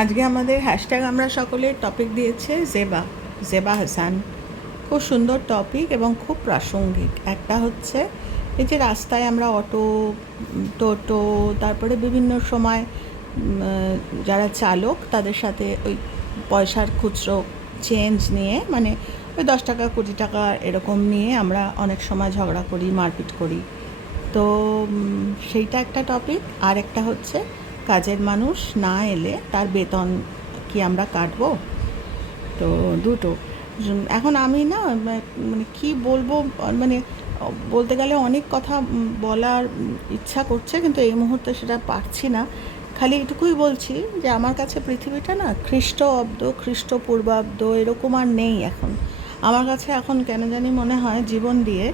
আজকে আমাদের হ্যাশট্যাগ আমরা সকলের টপিক দিয়েছে জেবা জেবা হাসান। খুব সুন্দর টপিক এবং খুব প্রাসঙ্গিক। একটা হচ্ছে এই যে রাস্তায় আমরা অটো, টোটো, তারপরে বিভিন্ন সময় যারা চালক তাদের সাথে ওই পয়সার খুচরো চেঞ্জ নিয়ে মানে ওই দশ টাকা, কুড়ি টাকা এরকম নিয়ে আমরা অনেক সময় ঝগড়া করি, মারপিট করি। তো সেইটা একটা টপিক আর একটা হচ্ছে কাজের মানুষ না এলে তার বেতন কি আমরা কাটবো? তো দুটো। এখন আমি না মানে কি বলব মানে বলতে গেলে অনেক কথা বলার ইচ্ছা করছে, কিন্তু এই মুহূর্তে সেটা পারছি না। খালি এটুকুই বলছি যে আমার কাছে পৃথিবীটা না খ্রিস্ট অব্দ খ্রিস্টপূর্বাব্দ এরকম আর নেই এখন। আমার কাছে এখন কেন জানি মনে হয় জীবন দিয়ে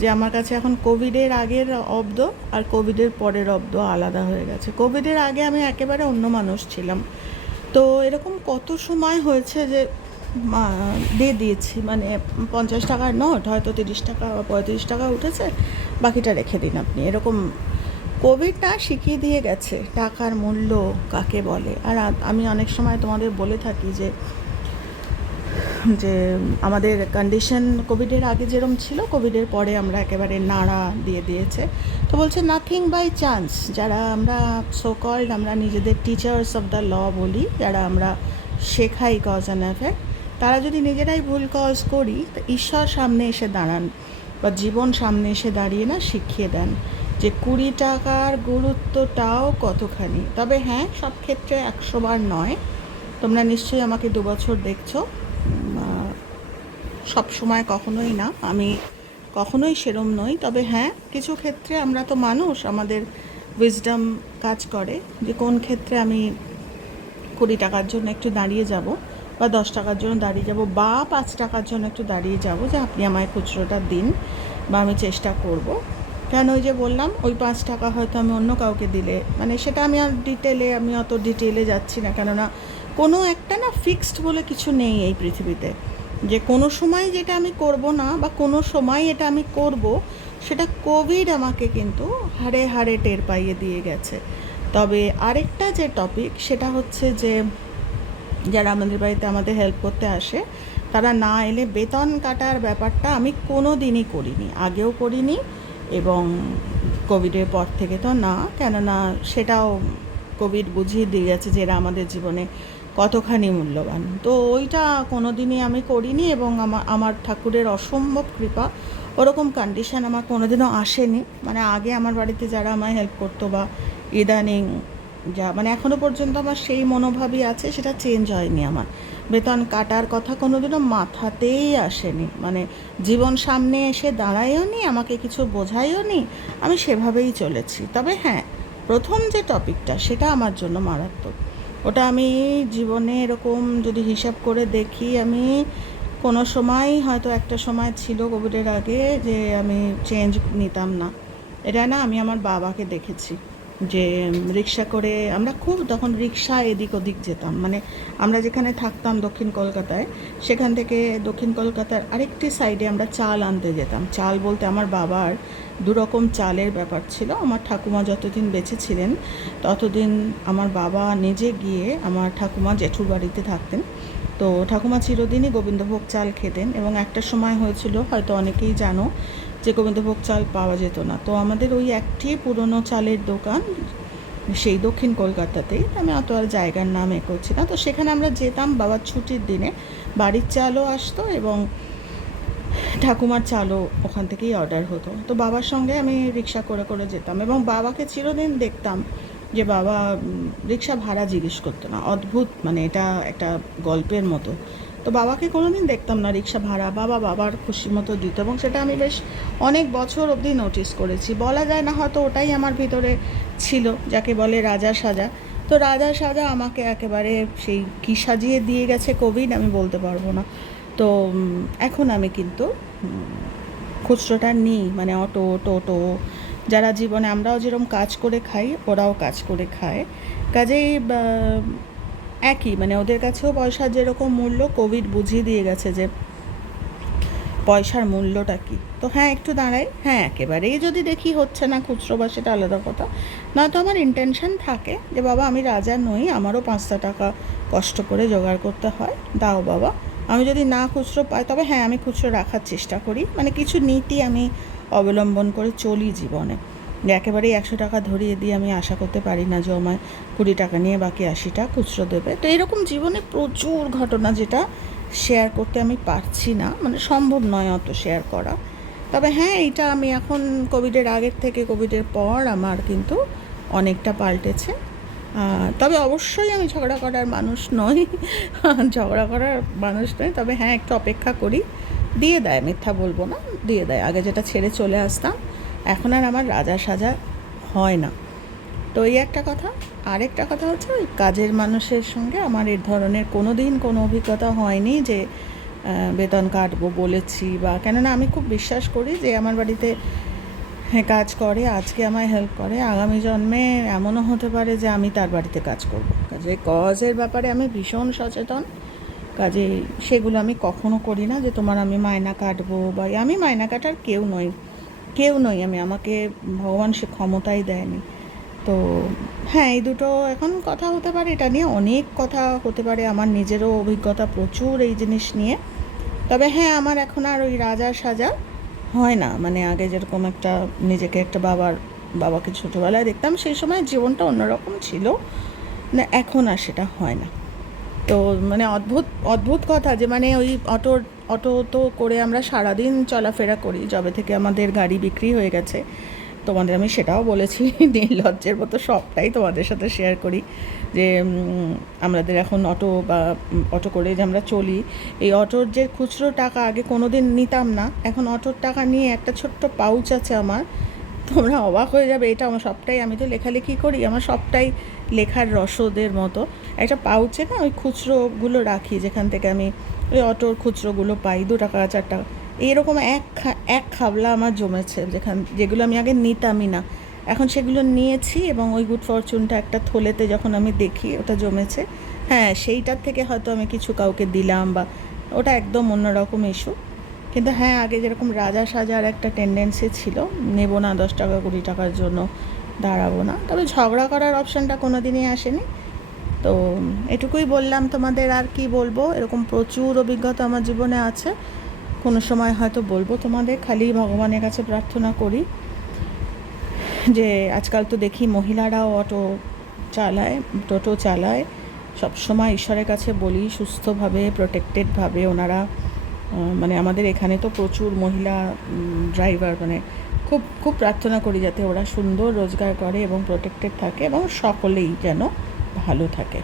যে আমার কাছে এখন কোভিডের আগের অব্দ আর কোভিডের পরের অব্দ আলাদা হয়ে গেছে। কোভিডের আগে আমি একেবারে অন্য মানুষ ছিলাম। তো এরকম কত সময় হয়েছে যে দিয়ে দিয়েছি মানে পঞ্চাশ টাকার নোট, হয়তো তিরিশ টাকা বা পঁয়ত্রিশ টাকা উঠেছে, বাকিটা রেখে দিন আপনি। এরকম কোভিডটা শিখিয়ে দিয়ে গেছে, টাকার মূল্য কাকে বলে? আর আমি অনেক সময় তোমাদের বলে থাকি যে যে আমাদের কন্ডিশন কোভিডের আগে যেরম ছিল কোভিডের পরে আমরা একেবারে নাড়া দিয়ে দিয়েছে। তো বলছে নাথিং বাই চান্স যারা আমরা সো কল্ড আমরা নিজেদের টিচার্স অফ দ্য ল বলি, যারা আমরা শেখাই কজ অ্যান্ড এফেক্ট তারা যদি নিজেরাই ভুল কজ করি, তো ঈশ্বর সামনে এসে দাঁড়ান বা জীবন সামনে এসে দাঁড়িয়ে না শিখিয়ে দেন যে কুড়ি টাকার গুরুত্বটাও কতখানি। তবে হ্যাঁ সব ক্ষেত্রে একশো বার নয়। তোমরা নিশ্চয়ই আমাকে দু বছর দেখছ। সব সময় কখনোই না। আমি কখনোই সেরম নই। তবে হ্যাঁ কিছু ক্ষেত্রে আমরা তো মানুষ, আমাদের উইজডম কাজ করে যে কোন ক্ষেত্রে আমি কুড়ি টাকার জন্য একটু দাঁড়িয়ে যাব বা দশ টাকার জন্য দাঁড়িয়ে যাব বা পাঁচ টাকার জন্য একটু দাঁড়িয়ে যাব যে আপনি আমায় খুচরোটা দিন বা আমি চেষ্টা করব। কেন ওই যে বললাম, ওই পাঁচ টাকা হয়তো আমি অন্য কাউকে দিলে মানে সেটা আমি আর ডিটেলে আমি অত ডিটেলে যাচ্ছি না। কেননা কোনো একটা না ফিক্সড বলে কিছু নেই এই পৃথিবীতে। যে কোনো সময় যেটা আমি করব না বা কোনো সময় এটা আমি করব, সেটা কোভিড আমাকে কিন্তু হাড়ে হাড়ে টের পাইয়ে দিয়ে গেছে। তবে আরেকটা যে টপিক সেটা হচ্ছে যে যারা আমাদের বাড়িতে আমাদের হেল্প করতে আসে, তারা না এলে বেতন কাটার ব্যাপারটা আমি কোনো দিনই করিনি, আগেও করিনি এবং কোভিডের পর থেকে তো না, কেননা সেটাও কোভিড বুঝিয়ে দিয়ে গেছে যে এরা আমাদের জীবনে কতখানি মূল্যবান। তো ওইটা কোনো দিনই আমি করিনি এবং আমার আমার ঠাকুরের অসম্ভব কৃপা। ওরকম কন্ডিশন আমার কোনোদিনও আসেনি। মানে আগে আমার বাড়িতে যারা আমায় হেল্প করতো বা ইদানিং যা মানে এখনও পর্যন্ত আমার সেই মনোভাবই আছে, সেটা চেঞ্জ হয়নি আমার। বেতন কাটার কথা কোনোদিনও মাথাতেই আসেনি। মানে জীবন সামনে এসে দাঁড়ায়ও নি আমাকে কিছু বোঝায়ও নি আমি সেভাবেই চলেছি। তবে হ্যাঁ প্রথম যে টপিকটা, সেটা আমার জন্য মারাত্মক। ওটা আমি জীবনে এরকম যদি হিসাব করে দেখি, আমি কোনো সময় হয়তো একটা সময় ছিল কোভিডের আগে যে আমি চেঞ্জ নিতাম না। এটা না আমি আমার বাবাকে দেখেছি। যে রিক্সা করে আমরা খুব তখন রিক্সা এদিক ওদিক যেতাম। মানে আমরা যেখানে থাকতাম দক্ষিণ কলকাতায়, সেখান থেকে দক্ষিণ কলকাতার আরেকটি সাইডে আমরা চাল আনতে যেতাম। চাল বলতে আমার বাবার দুরকম চালের ব্যাপার ছিল। আমার ঠাকুমা যতদিন বেঁচে ছিলেন, ততদিন আমার বাবা নিজে গিয়ে আমার ঠাকুমা জেঠুর বাড়িতে থাকতেন। তো ঠাকুমা চিরদিনই গোবিন্দভোগ চাল খেতেন এবং একটা সময় হয়েছিল, হয়তো অনেকেই জানো যে গোবিন্দভোগ চাল পাওয়া যেত না। তো আমাদের ওই একটি পুরনো চালের দোকান সেই দক্ষিণ কলকাতাতেই। আমি অত আর জায়গার নাম এ করছি না। তো সেখানে আমরা যেতাম বাবার ছুটির দিনে। বাড়ির চালও আসতো এবং ঠাকুমার চালও ওখান থেকেই অর্ডার হতো। তো বাবার সঙ্গে আমি রিক্সা করে করে যেতাম এবং বাবাকে চিরদিন দেখতাম যে বাবা রিক্সা ভাড়া জিজ্ঞেস করতো না। অদ্ভুত মানে এটা একটা গল্পের মতো। তো বাবাকে কোনোদিন দেখতাম না রিক্সা ভাড়া, বাবা বাবার খুশি মতো দিত এবং সেটা আমি বেশ অনেক বছর অবধি নোটিস করেছি। বলা যায় না হয়তো ওটাই আমার ভিতরে ছিল, যাকে বলে রাজা সাজা। তো রাজা সাজা আমাকে একেবারে সেই কী সাজিয়ে দিয়ে গেছে কোভিড আমি বলতে পারব না। তো এখন আমি কিন্তু খুচরোটা নিই মানে অটো, টোটো, যারা জীবনে আমরাও যেরকম কাজ করে খাই, ওরাও কাজ করে খায়। কাজেই একই মানে ওদের কাছেও পয়সার যেরকম মূল্য কোভিড বুঝিয়ে দিয়ে গেছে যে পয়সার মূল্যটা কী। তো হ্যাঁ একটু দাঁড়াই। হ্যাঁ একেবারেই যদি দেখি হচ্ছে না খুচরো বা সেটা আলাদা কথা। নয়তো আমার ইন্টেনশন থাকে যে, বাবা, আমি রাজা নই, আমারও পাঁচটা টাকা কষ্ট করে জোগাড় করতে হয়। দাও বাবা, আমি যদি না খুচরো পাই, তবে হ্যাঁ আমি খুচরো রাখার চেষ্টা করি। মানে কিছু নীতি আমি অবলম্বন করে চলি জীবনে। একেবারেই একশো টাকা ধরিয়ে দিয়ে আমি আশা করতে পারি না যে আমায় কুড়ি টাকা নিয়ে বাকি আশিটা খুচরো দেবে। তো এরকম জীবনে প্রচুর ঘটনা যেটা শেয়ার করতে আমি পারছি না মানে সম্ভব নয় অত শেয়ার করা। তবে হ্যাঁ এইটা আমি এখন কোভিডের আগের থেকে, কোভিডের পর আমার কিন্তু অনেকটা পাল্টেছে। তবে অবশ্যই আমি ঝগড়া করার মানুষ নই, ঝগড়া করার মানুষ নই, তবে হ্যাঁ একটু অপেক্ষা করি। দিয়ে দেয়, মিথ্যা বলব না, দিয়ে দেয়। আগে যেটা ছেড়ে চলে আসতাম এখন আর আমার রাজা সাজা হয় না। তো এই একটা কথা। আরেকটা কথা হচ্ছে ওই কাজের মানুষের সঙ্গে আমার এর ধরনের কোনো দিন কোনো অভিজ্ঞতা হয়নি যে বেতন কাটবো বলেছি বা, কেননা আমি খুব বিশ্বাস করি যে আমার বাড়িতে হ্যাঁ কাজ করে, আজকে আমায় হেল্প করে। আগামী জন্মে এমনও হতে পারে যে আমি তার বাড়িতে কাজ করব। কাজে কজের ব্যাপারে আমি ভীষণ সচেতন। কাজে সেগুলো আমি কখনো করি না যে তোমার আমি মায়না কাটবো বা, আমি মায়না কাটার কেউ নই। কেউ নই, আমি, আমাকে ভগবান সে ক্ষমতাই দেয়নি। তো হ্যাঁ এই দুটো এখন কথা হতে পারে, এটা নিয়ে অনেক কথা হতে পারে, আমার নিজেরও অভিজ্ঞতা প্রচুর এই জিনিস নিয়ে। তবে হ্যাঁ আমার এখন আর ওই রাজা সাজা হয় না। মানে আগে যেরকম একটা নিজেকে একটা বাবার, বাবাকে ছোটোবেলায় দেখতাম, সেই সময় জীবনটা অন্যরকম ছিল। না, এখন আর সেটা হয় না। তো মানে অদ্ভুত অদ্ভুত কথা যে মানে ওই অটো অটো তো করে আমরা সারাদিন চলাফেরা করি, যবে থেকে আমাদের গাড়ি বিক্রি হয়ে গেছে। তোমাদের আমি সেটাও বলেছি নির্লজ্জের মতো সবটাই তোমাদের সাথে শেয়ার করি যে আমাদের এখন অটো বা অটো করে যে আমরা চলি। এই অটোর যে খুচরো টাকা আগে কোনো দিন নিতাম না, এখন অটোর টাকা নিয়ে একটা ছোট্ট পাউচ আছে আমার, তোমরা অবাক হয়ে যাবে, এটা আমার সবটাই, আমি তো লেখালেখি করি, আমার সবটাই লেখার রসদের মতো। একটা পাউচে না ওই খুচরোগুলো রাখি, যেখান থেকে আমি ওই অটোর খুচরোগুলো পাই, দু টাকা, চার টাকা। এইরকম এক এক খাবলা আমার জমেছে, যেখান, যেগুলো আমি আগে নিতামই না। এখন সেগুলো নিয়েছি এবং ওই গুড ফরচুনটা একটা থলেতে যখন আমি দেখি ওটা জমেছে হ্যাঁ সেইটার থেকে হয়তো আমি কিছু কাউকে দিলাম বা ওটা একদম অন্যরকম ইস্যু কিন্তু হ্যাঁ আগে যেরকম রাজা সাজার একটা টেন্ডেন্সি ছিল, নেব না দশ টাকা, কুড়ি টাকার জন্য, দাঁড়াবো না। তবে ঝগড়া করার অপশানটা কোনো দিনই আসেনি। তো, এটুকুই বললাম তোমাদের আর কি বলব। এরকম প্রচুর অভিজ্ঞতা আমার জীবনে আছে। কোনো সময় হয়তো বলব তোমাদের, খালি ভগবানের কাছে প্রার্থনা করি যে আজকাল তো দেখি মহিলারাও অটো চালায়, টোটো চালায়। সবসময় ঈশ্বরের কাছে বলি, সুস্থভাবে প্রোটেক্টেডভাবে ওনারা মানে আমাদের এখানে তো প্রচুর মহিলা ড্রাইভার মানে খুব খুব প্রার্থনা করি যাতে ওরা সুন্দর রোজগার করে এবং প্রোটেক্টেড থাকে এবং সকলেই যেন ভালো থাকে।